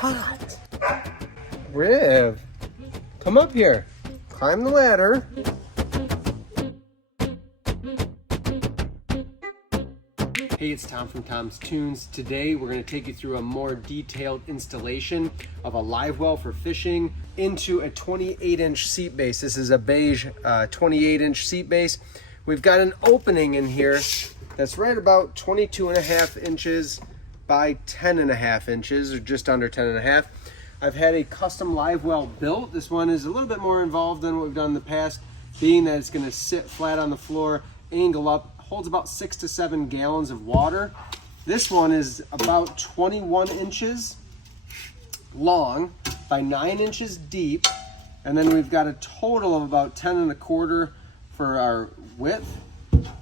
hot. Riv, come up here. Climb the ladder. Hey, it's Tom from Tom's Toons. Today we're going to take you through a more detailed installation of a Livewell for fishing into a 28-inch seat base. This is a beige 28-inch seat base. We've got an opening in here that's right about 22.5 inches by 10.5 inches, or just under 10.5. I've had a custom Livewell built. This one is a little bit more involved than what we've done in the past, being that it's going to sit flat on the floor, angle up, holds about 6 to 7 gallons of water. This one is about 21 inches long by 9 inches deep, and then we've got a total of about 10.25 for our width.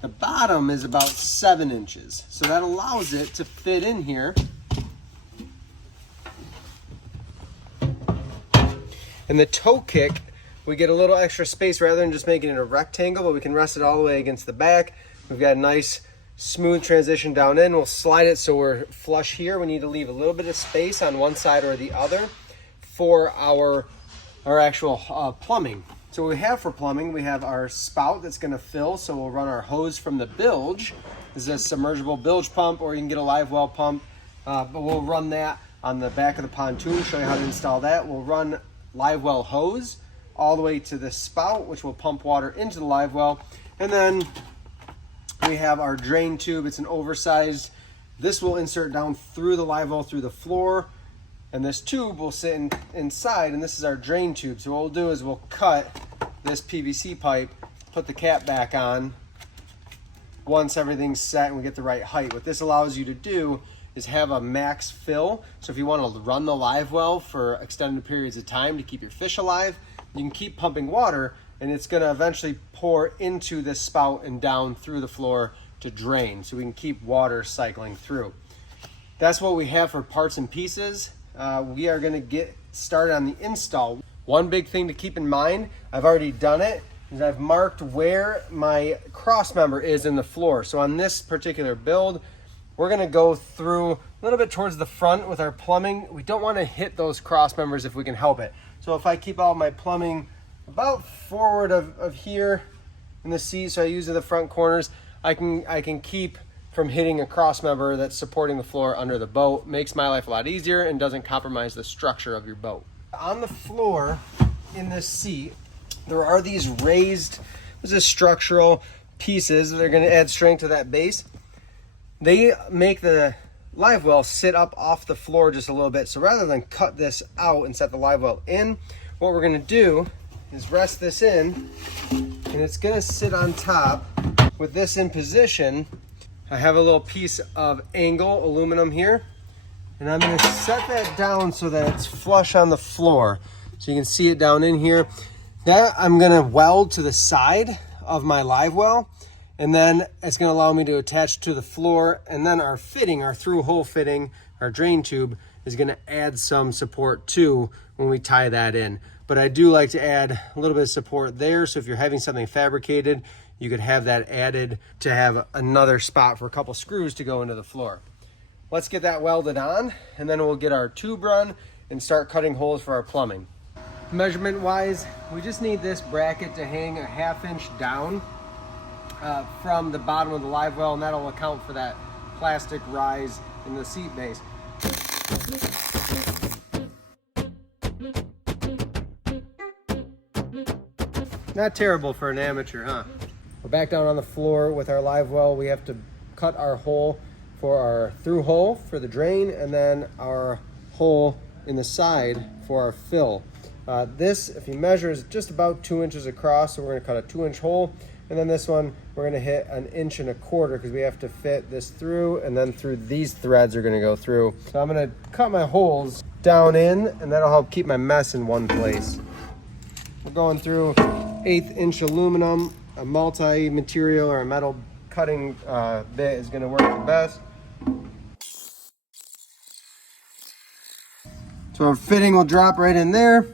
The bottom is about 7 inches, so that allows it to fit in here. And the toe kick, we get a little extra space rather than just making it a rectangle, but we can rest it all the way against the back. We've got a nice smooth transition down in. We'll slide it so we're flush here. We need to leave a little bit of space on one side or the other for our actual plumbing. So what we have for plumbing, we have our spout that's going to fill, so we'll run our hose from the bilge. This is a submergible bilge pump, or you can get a Livewell pump, but we'll run that on the back of the pontoon, show you how to install that. We'll run Livewell hose all the way to the spout, which will pump water into the Livewell, and then we have our drain tube. It's an oversized. This will insert down through the Livewell, through the floor, and this tube will sit inside, and this is our drain tube. So what we'll do is we'll cut this PVC pipe, put the cap back on once everything's set and we get the right height. What this allows you to do is have a max fill. So if you want to run the Livewell for extended periods of time to keep your fish alive, you can keep pumping water, and it's going to eventually pour into this spout and down through the floor to drain, so we can keep water cycling through. That's what we have for parts and pieces. We are going to get started on the install. One big thing to keep in mind, I've already done it, is I've marked where my cross member is in the floor. So on this particular build, we're going to go through a little bit towards the front with our plumbing. We don't want to hit those cross members if we can help it. So if I keep all my plumbing about forward of here in the seat, so I use the front corners, I can keep from hitting a cross member that's supporting the floor under the boat. Makes my life a lot easier and doesn't compromise the structure of your boat. On the floor in this seat, there are these raised, this is structural pieces that are going to add strength to that base. They make the Livewell sit up off the floor just a little bit. So rather than cut this out and set the Livewell in, what we're going to do is rest this in, and it's going to sit on top with this in position. I have a little piece of angle aluminum here, and I'm going to set that down so that it's flush on the floor, so you can see it down in here. That I'm going to weld to the side of my Livewell, and then it's going to allow me to attach to the floor, and then our fitting, our through hole fitting, our drain tube, is going to add some support too when we tie that in. But I do like to add a little bit of support there, so if you're having something fabricated, you could have that added to have another spot for a couple screws to go into the floor. Let's get that welded on, and then we'll get our tube run and start cutting holes for our plumbing. Measurement wise, we just need this bracket to hang a 1/2 inch down from the bottom of the Livewell, and that'll account for that plastic rise in the seat base. Not terrible for an amateur, huh? We're back down on the floor with our Livewell. We have to cut our hole for our through hole for the drain, and then our hole in the side for our fill. This, if you measure, is just about 2 inches across, so we're going to cut a 2-inch hole. And then this one, we're going to hit 1.25 inches because we have to fit this through, and then through these threads are going to go through. So I'm going to cut my holes down in, and that'll help keep my mess in one place. We're going through 1/8 inch aluminum. A multi-material or a metal cutting bit is going to work the best. So our fitting will drop right in there.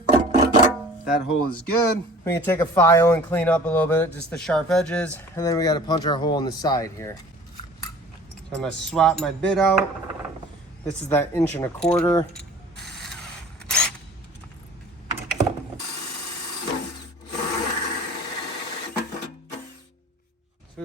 That hole is good. We can take a file and clean up a little bit, just the sharp edges, and then we got to punch our hole in the side here. So I'm going to swap my bit out. This is that 1.25 inch.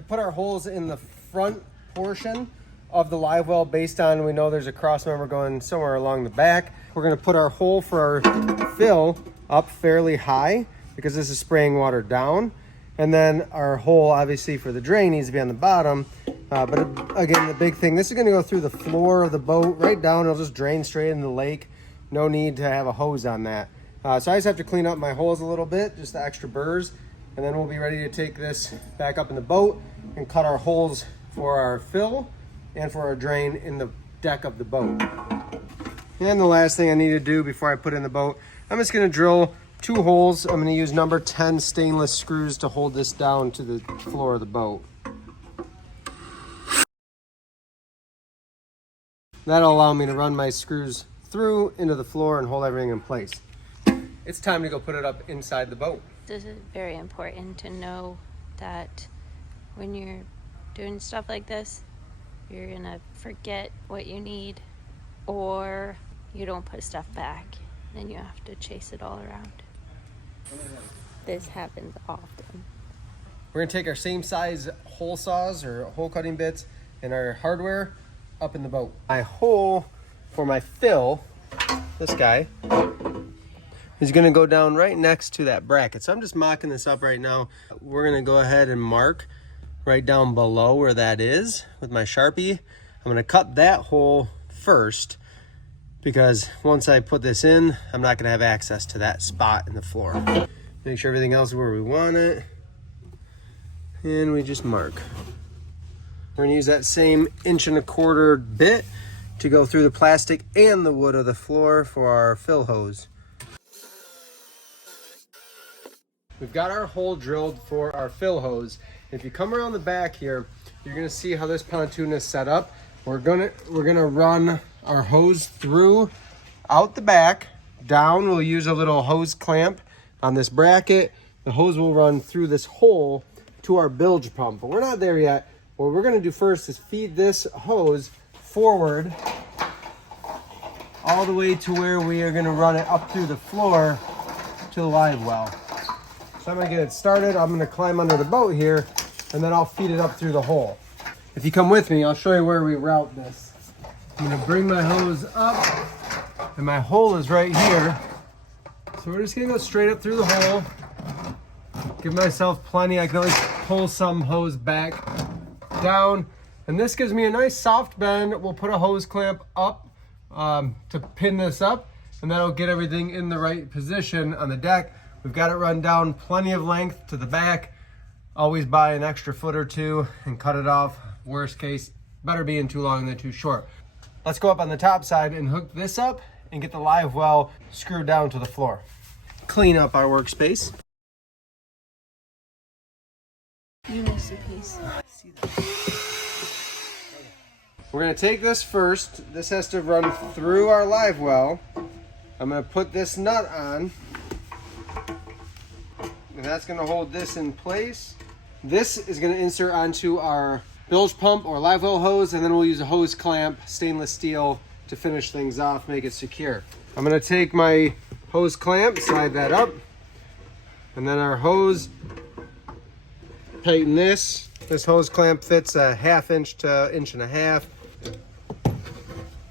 put our holes in the front portion of the live well based on, we know there's a cross member going somewhere along the back. We're gonna put our hole for our fill up fairly high because this is spraying water down. And then our hole, obviously, for the drain needs to be on the bottom. But again, the big thing, this is gonna go through the floor of the boat, right down. It'll just drain straight into the lake. No need to have a hose on that. So I just have to clean up my holes a little bit, just the extra burrs. And then we'll be ready to take this back up in the boat and cut our holes for our fill and for our drain in the deck of the boat. And the last thing I need to do before I put it in the boat, I'm just gonna drill 2 holes. I'm gonna use number 10 stainless screws to hold this down to the floor of the boat. That'll allow me to run my screws through into the floor and hold everything in place. It's time to go put it up inside the boat. This is very important to know that when you're doing stuff like this, you're gonna forget what you need, or you don't put stuff back, then you have to chase it all around. This happens often. We're gonna take our same size hole saws or hole cutting bits and our hardware up in the boat. My hole for my fill, this guy, is gonna go down right next to that bracket. So I'm just mocking this up right now. We're gonna go ahead and mark right down below where that is with my Sharpie. I'm gonna cut that hole first because once I put this in, I'm not gonna have access to that spot in the floor. Make sure everything else is where we want it. And we just mark. We're gonna use that same 1¼ inch bit to go through the plastic and the wood of the floor for our fill hose. We've got our hole drilled for our fill hose. If you come around the back here, you're gonna see how this pontoon is set up. We're gonna run our hose through out the back, down. We'll use a little hose clamp on this bracket. The hose will run through this hole to our bilge pump, but we're not there yet. What we're gonna do first is feed this hose forward all the way to where we are gonna run it up through the floor to the live well. So I'm gonna get it started. I'm gonna climb under the boat here and then I'll feed it up through the hole. If you come with me, I'll show you where we route this. I'm gonna bring my hose up and my hole is right here. So we're just gonna go straight up through the hole. Give myself plenty. I can always pull some hose back down. And this gives me a nice soft bend. We'll put a hose clamp up to pin this up, and that'll get everything in the right position on the deck. We've got it run down plenty of length to the back. Always buy an extra foot or two and cut it off. Worst case, better being too long than too short. Let's go up on the top side and hook this up and get the live well screwed down to the floor. Clean up our workspace. You missed a piece. We're gonna take this first. This has to run through our live well. I'm gonna put this nut on, and that's gonna hold this in place. This is gonna insert onto our bilge pump or live well hose, and then we'll use a hose clamp, stainless steel, to finish things off, make it secure. I'm gonna take my hose clamp, slide that up, and then our hose, tighten this. This hose clamp fits a 1/2 inch to 1.5 inches.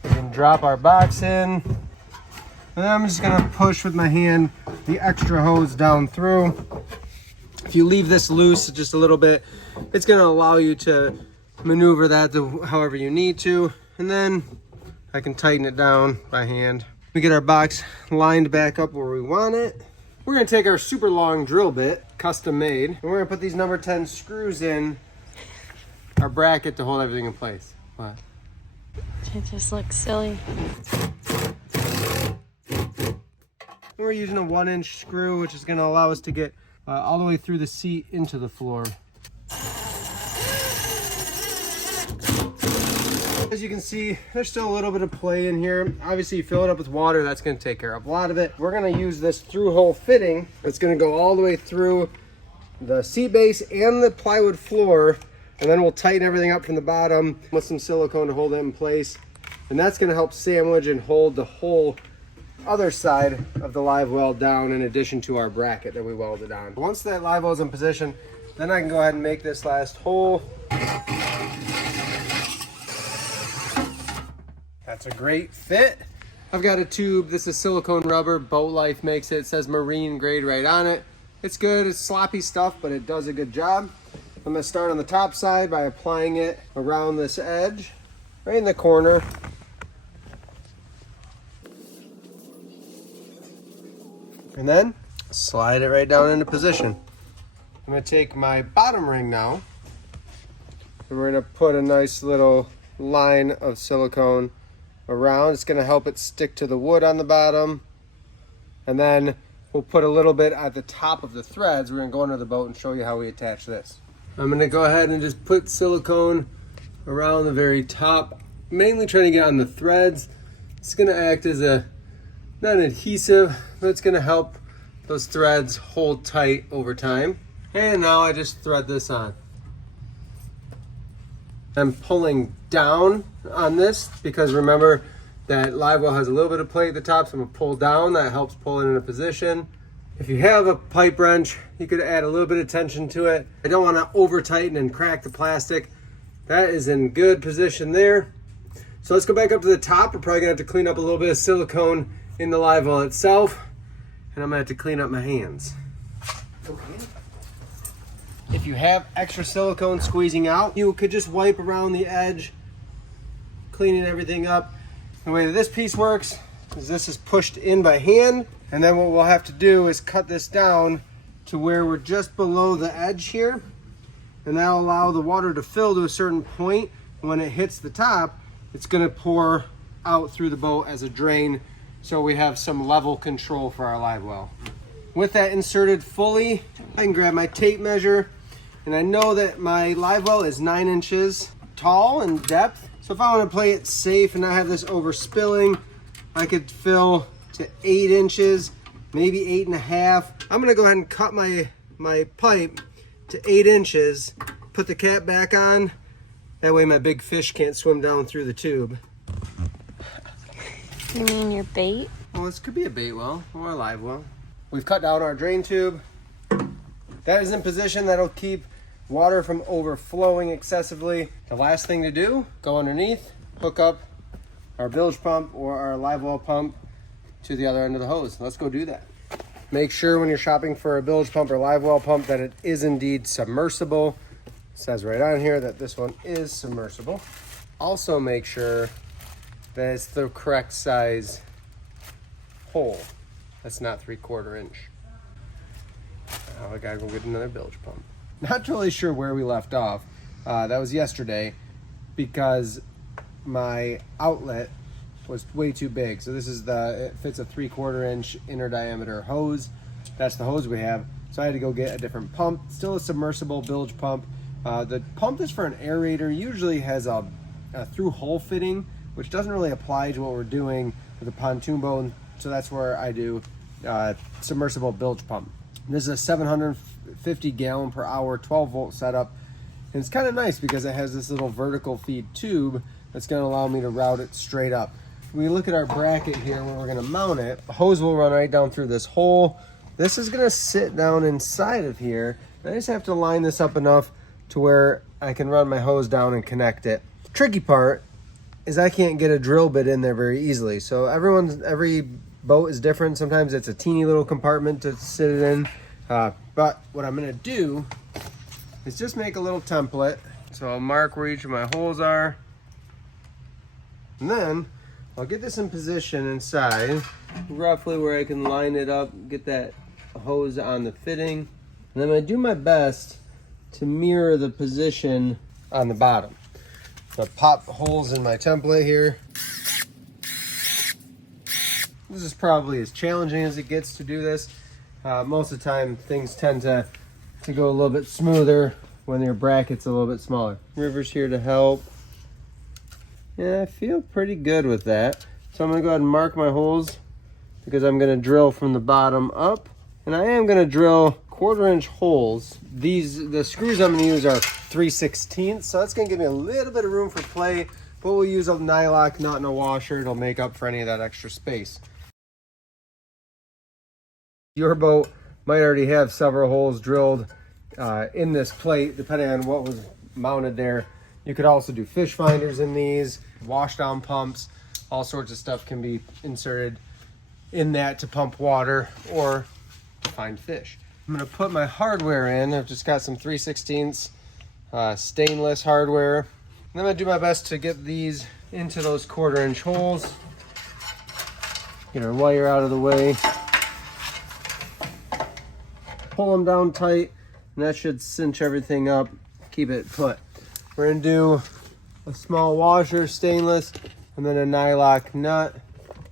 We can drop our box in. And then I'm just gonna push with my hand the extra hose down through. If you leave this loose just a little bit, it's gonna allow you to maneuver that to however you need to. And then I can tighten it down by hand. We get our box lined back up where we want it. We're gonna take our super long drill bit, custom made, and we're gonna put these number 10 screws in our bracket to hold everything in place. What? It just looks silly. We're using a 1-inch screw, which is gonna allow us to get all the way through the seat into the floor. As you can see, there's still a little bit of play in here. Obviously, you fill it up with water, that's gonna take care of a lot of it. We're gonna use this through hole fitting. It's gonna go all the way through the seat base and the plywood floor, and then we'll tighten everything up from the bottom with some silicone to hold it in place. And that's gonna help sandwich and hold the whole other side of the live well down in addition to our bracket that we welded on. Once that live well is in position, Then I can go ahead and make this last hole. That's a great fit. I've got a tube. This is silicone rubber. Boat Life makes it. It says marine grade right on it. It's good. It's sloppy stuff, but it does a good job. I'm going to start on the top side by applying it around this edge, right in the corner. And then slide it right down into position. I'm going to take my bottom ring now, and we're going to put a nice little line of silicone around. It's going to help it stick to the wood on the bottom. And then we'll put a little bit at the top of the threads. We're going to go under the boat and show you how we attach this. I'm going to go ahead and just put silicone around the very top, mainly trying to get on the threads. It's going to act as not an adhesive, but it's going to help those threads hold tight over time. And now I just thread this on. I'm pulling down on this because remember that Livewell has a little bit of plate at the top, so I'm going to pull down. That helps pull it into position. If you have a pipe wrench, you could add a little bit of tension to it. I don't want to over tighten and crack the plastic. That is in good position there. So let's go back up to the top. We're probably going to have to clean up a little bit of silicone in the Livewell itself. And I'm going to have to clean up my hands. Okay. If you have extra silicone squeezing out, you could just wipe around the edge, cleaning everything up. The way that this piece works is this is pushed in by hand, and then what we'll have to do is cut this down to where we're just below the edge here, and that'll allow the water to fill to a certain point. When it hits the top, it's going to pour out through the boat as a drain, so we have some level control for our Livewell. With that inserted fully, I can grab my tape measure, and I know that my Livewell is 9 inches tall in depth. So if I want to play it safe and not have this overspilling, I could fill to 8 inches, maybe 8.5. I'm going to go ahead and cut my pipe to 8 inches, put the cap back on. That way my big fish can't swim down through the tube. You mean your bait? Well, this could be a Baitwell or a Livewell. We've cut down our drain tube. That is in position. That'll keep water from overflowing excessively. The last thing to do, go underneath, hook up our bilge pump or our Livewell pump to the other end of the hose. Let's go do that. Make sure when you're shopping for a bilge pump or Livewell pump that it is indeed submersible. It says right on here that this one is submersible. Also make sure that it's the correct size hole. That's not 3/4 inch. Now I gotta go get another bilge pump. Not really sure where we left off. That was yesterday because my outlet was way too big. So this is it fits a 3/4 inch inner diameter hose. That's the hose we have. So I had to go get a different pump. Still a submersible bilge pump. The pump is for an aerator. Usually has a through hole fitting, which doesn't really apply to what we're doing with a pontoon boat. So that's where I do submersible bilge pump. This is a 750 gallon per hour, 12 volt setup. And it's kind of nice because it has this little vertical feed tube that's going to allow me to route it straight up. When we look at our bracket here where we're going to mount it, the hose will run right down through this hole. This is going to sit down inside of here. And I just have to line this up enough to where I can run my hose down and connect it. The tricky part is I can't get a drill bit in there very easily. So every boat is different. Sometimes it's a teeny little compartment to sit it in. But what I'm going to do is just make a little template. So I'll mark where each of my holes are. And then I'll get this in position inside, roughly where I can line it up, get that hose on the fitting. And I'm going to do my best to mirror the position on the bottom. So I pop holes in my template here. This is probably as challenging as it gets to do this. Most of the time things tend to go a little bit smoother when your bracket's a little bit smaller. River's here to help. Yeah, I feel pretty good with that. So I'm gonna go ahead and mark my holes because I'm gonna drill from the bottom up. And I am gonna drill 1/4 inch holes. The screws I'm gonna use are 3/16, so that's gonna give me a little bit of room for play, but we'll use a nylock nut and a washer. It'll make up for any of that extra space. Your boat might already have several holes drilled in this plate, depending on what was mounted there. You could also do fish finders in these, wash down pumps, all sorts of stuff can be inserted in that to pump water or to find fish. I'm gonna put my hardware in. I've just got some 3/16 stainless hardware. And I'm gonna do my best to get these into those 1/4 inch holes. Get our wire out of the way. Pull them down tight, and that should cinch everything up, keep it put. We're gonna do a small washer, stainless, and then a nylock nut.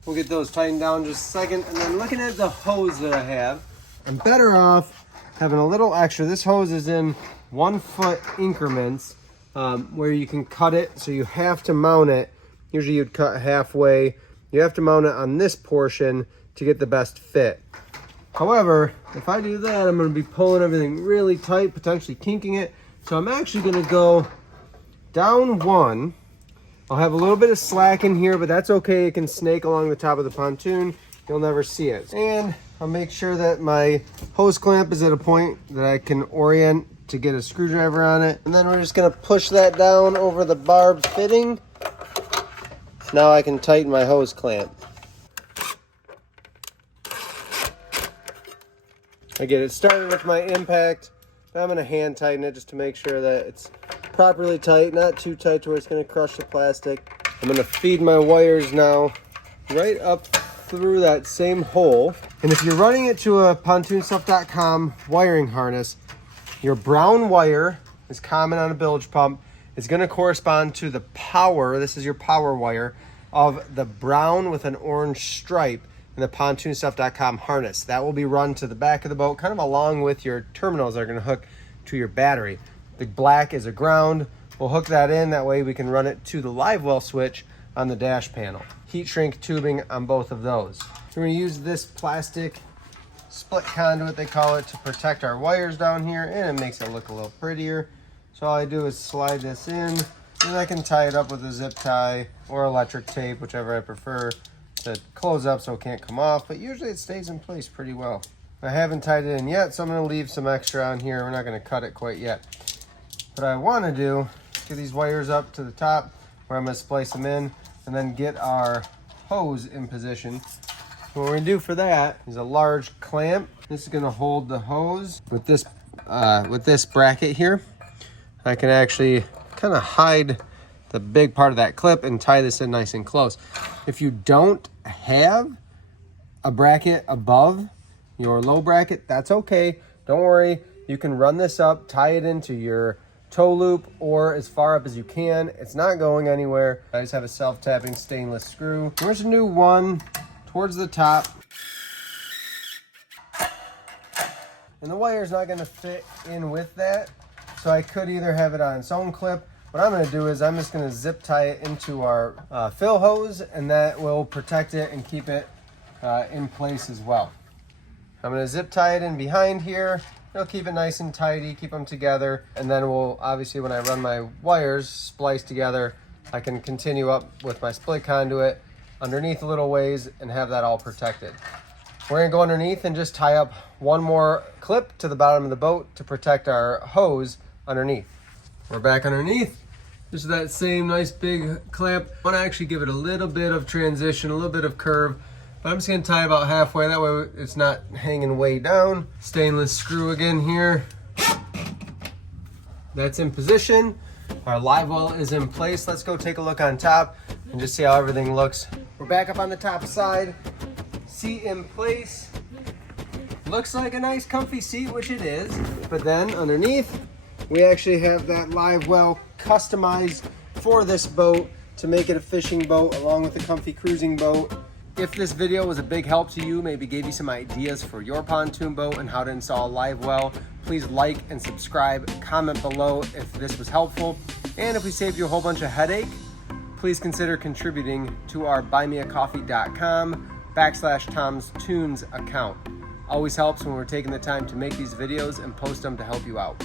We'll get those tightened down in just a second. And then looking at the hose that I have, I'm better off having a little extra. This hose is in 1 foot increments where you can cut it. So you have to mount it. Usually you'd cut halfway. You have to mount it on this portion to get the best fit. However, if I do that, I'm going to be pulling everything really tight, potentially kinking it. So I'm actually going to go down 1. I'll have a little bit of slack in here, but that's okay. It can snake along the top of the pontoon. You'll never see it. And I'll make sure that my hose clamp is at a point that I can orient to get a screwdriver on it. And then we're just going to push that down over the barbed fitting. Now I can tighten my hose clamp. I get it started with my impact. I'm going to hand tighten it just to make sure that it's properly tight, not too tight to where it's going to crush the plastic. I'm going to feed my wires now right up through that same hole. And if you're running it to a pontoonstuff.com wiring harness, your brown wire is common on a bilge pump. It's going to correspond to the power, this is your power wire, of the brown with an orange stripe in the pontoonstuff.com harness. That will be run to the back of the boat, kind of along with your terminals that are going to hook to your battery. The black is a ground. We'll hook that in. That way we can run it to the Livewell switch on the dash panel. Heat shrink tubing on both of those. We're going to use this plastic split conduit, they call it, to protect our wires down here, and it makes it look a little prettier. So all I do is slide this in, and I can tie it up with a zip tie or electric tape, whichever I prefer, to close up so it can't come off, but usually it stays in place pretty well. I haven't tied it in yet, so I'm going to leave some extra on here. We're not going to cut it quite yet. What I want to do is get these wires up to the top where I'm going to splice them in and then get our hose in position. What we're going to do for that is a large clamp. This is going to hold the hose with this bracket here. I can actually kind of hide the big part of that clip and tie this in nice and close. If you don't have a bracket above your low bracket, that's okay. Don't worry. You can run this up, tie it into your toe loop or as far up as you can. It's not going anywhere. I just have a self-tapping stainless screw. We're just gonna do one towards the top. And the wire's not gonna fit in with that. So I could either have it on its own clip. What I'm gonna do is I'm just gonna zip tie it into our fill hose, and that will protect it and keep it in place as well. I'm gonna zip tie it in behind here. It'll keep it nice and tidy, keep them together, and then we'll, obviously when I run my wires spliced together, I can continue up with my split conduit underneath a little ways and have that all protected. We're gonna go underneath and just tie up one more clip to the bottom of the boat to protect our hose underneath. We're back underneath. Just that same nice big clamp. I wanna actually give it a little bit of transition, a little bit of curve. But I'm just gonna tie about halfway, that way it's not hanging way down. Stainless screw again here. That's in position. Our Livewell is in place. Let's go take a look on top and just see how everything looks. We're back up on the top side. Seat in place. Looks like a nice comfy seat, which it is. But then underneath, we actually have that Livewell customized for this boat to make it a fishing boat along with a comfy cruising boat. If this video was a big help to you, maybe gave you some ideas for your pontoon boat and how to install Livewell, please like and subscribe, comment below if this was helpful. And if we saved you a whole bunch of headache, please consider contributing to our buymeacoffee.com/Tom's Toons account. Always helps when we're taking the time to make these videos and post them to help you out.